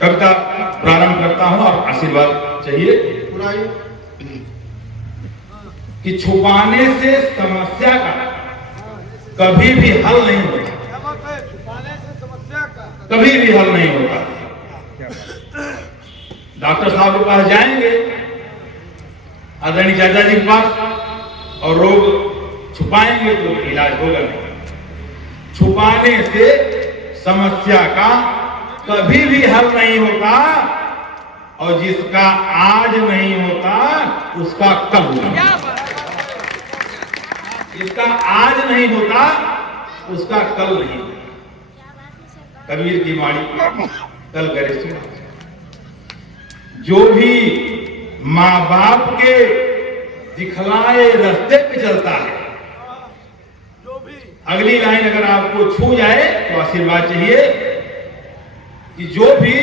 कविता प्रारंभ करता हूं और आशीर्वाद चाहिए कि छुपाने से समस्या का कभी भी हल नहीं होता, कभी भी हल नहीं होता। डॉक्टर साहब के पास जाएंगे, आदरणीय चाचा जी के पास, और रोग छुपाएंगे तो इलाज होगा नहीं। छुपाने से समस्या का कभी भी हल नहीं होता, और जिसका आज नहीं होता उसका कल होगा। जिसका आज नहीं होता उसका कल नहीं होता। कबीर की वाणी कल करे सुना। जो भी माँ बाप के दिखलाए रास्ते पे चलता है, अगली लाइन अगर आपको छू जाए तो आशीर्वाद चाहिए कि जो भी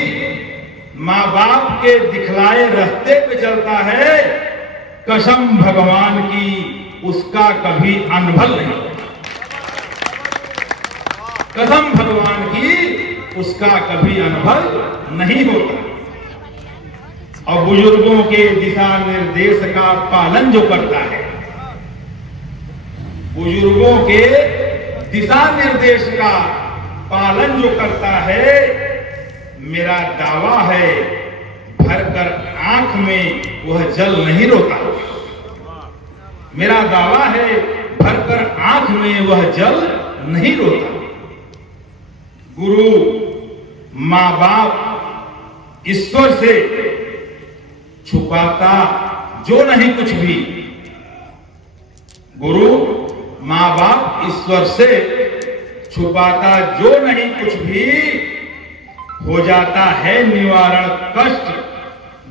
माँ बाप के दिखलाए रास्ते पे चलता है, कसम भगवान की उसका कभी अनभल नहीं होता। कसम भगवान की उसका कभी अनभल नहीं होता। और बुजुर्गों के दिशा निर्देश का पालन जो करता है, बुजुर्गों के दिशा निर्देश का पालन जो करता है, मेरा दावा है भरकर आंख में वह जल नहीं रोता। मेरा दावा है भरकर आंख में वह जल नहीं रोता। गुरु, मां बाप, ईश्वर से छुपाता जो नहीं कुछ भी। गुरु, मां बाप, ईश्वर से छुपाता जो नहीं कुछ भी, हो जाता है निवारण कष्ट,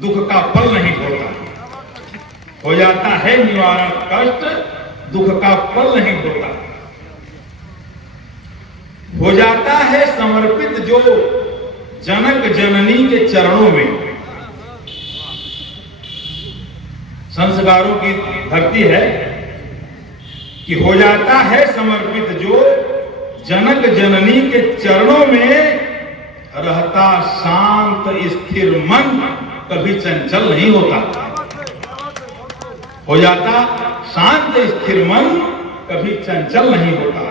दुख का फल नहीं होता। हो जाता है निवारण कष्ट, दुख का फल नहीं होता। हो जाता है समर्पित जो जनक जननी के चरणों में। संस्कारों की धरती है कि हो जाता है समर्पित जो जनक जननी के चरणों में, रहता शांत स्थिर मन, कभी चंचल नहीं होता। हो जाता शांत स्थिर मन, कभी चंचल नहीं होता।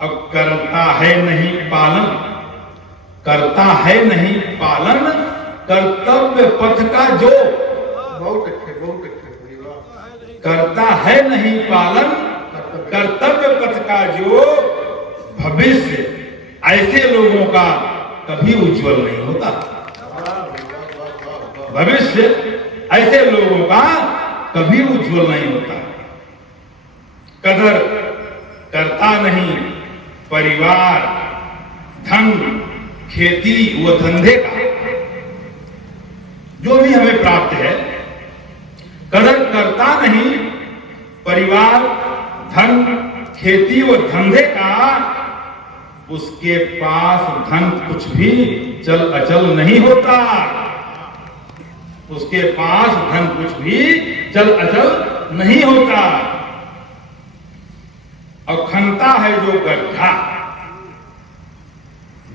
अब करता है नहीं पालन, करता है नहीं पालन, कर्तव्य पथ का जो, बहुत अच्छे करता है नहीं पालन, कर्तव्य पथ का जो, भविष्य ऐसे लोगों का कभी उज्जवल नहीं होता। भविष्य ऐसे लोगों का कभी उज्जवल नहीं होता। कदर करता नहीं परिवार, धन, खेती व धंधे का, जो भी हमें प्राप्त है, कदर करता नहीं परिवार, धन, खेती व धंधे का, उसके पास धन कुछ भी चल अचल नहीं होता। उसके पास धन कुछ भी चल अचल नहीं होता। और खनता है जो गड्ढा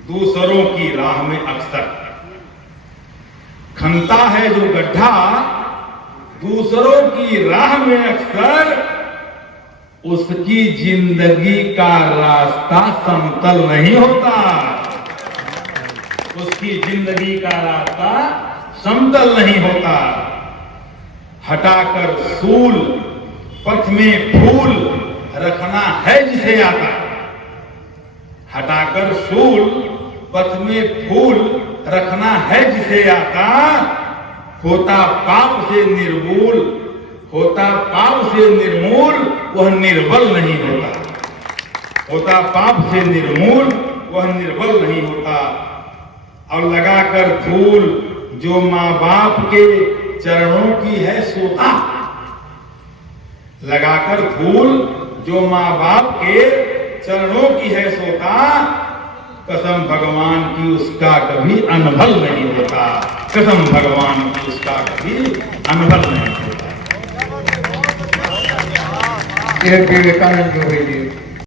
दूसरों की राह में अक्सर, खनता है जो गड्ढा दूसरों की राह में अक्सर, उसकी जिंदगी का रास्ता समतल नहीं होता। उसकी जिंदगी का रास्ता समतल नहीं होता। हटाकर सूल पथ में फूल रखना है जिसे आता। हटाकर सूल पथ में फूल रखना है जिसे आता। होता पाप से निर्मूल, होता पाप से निर्मूल, वह निर्बल नहीं होता। होता पाप से निर्मूल, वह निर्बल नहीं होता। और लगाकर धूल जो माँ बाप के चरणों की है सोता, लगाकर धूल जो माँ बाप के चरणों की है सोता, कसम भगवान की उसका कभी अनभल नहीं होता। कसम भगवान की उसका कभी अनभल नहीं होता। विवेकानंद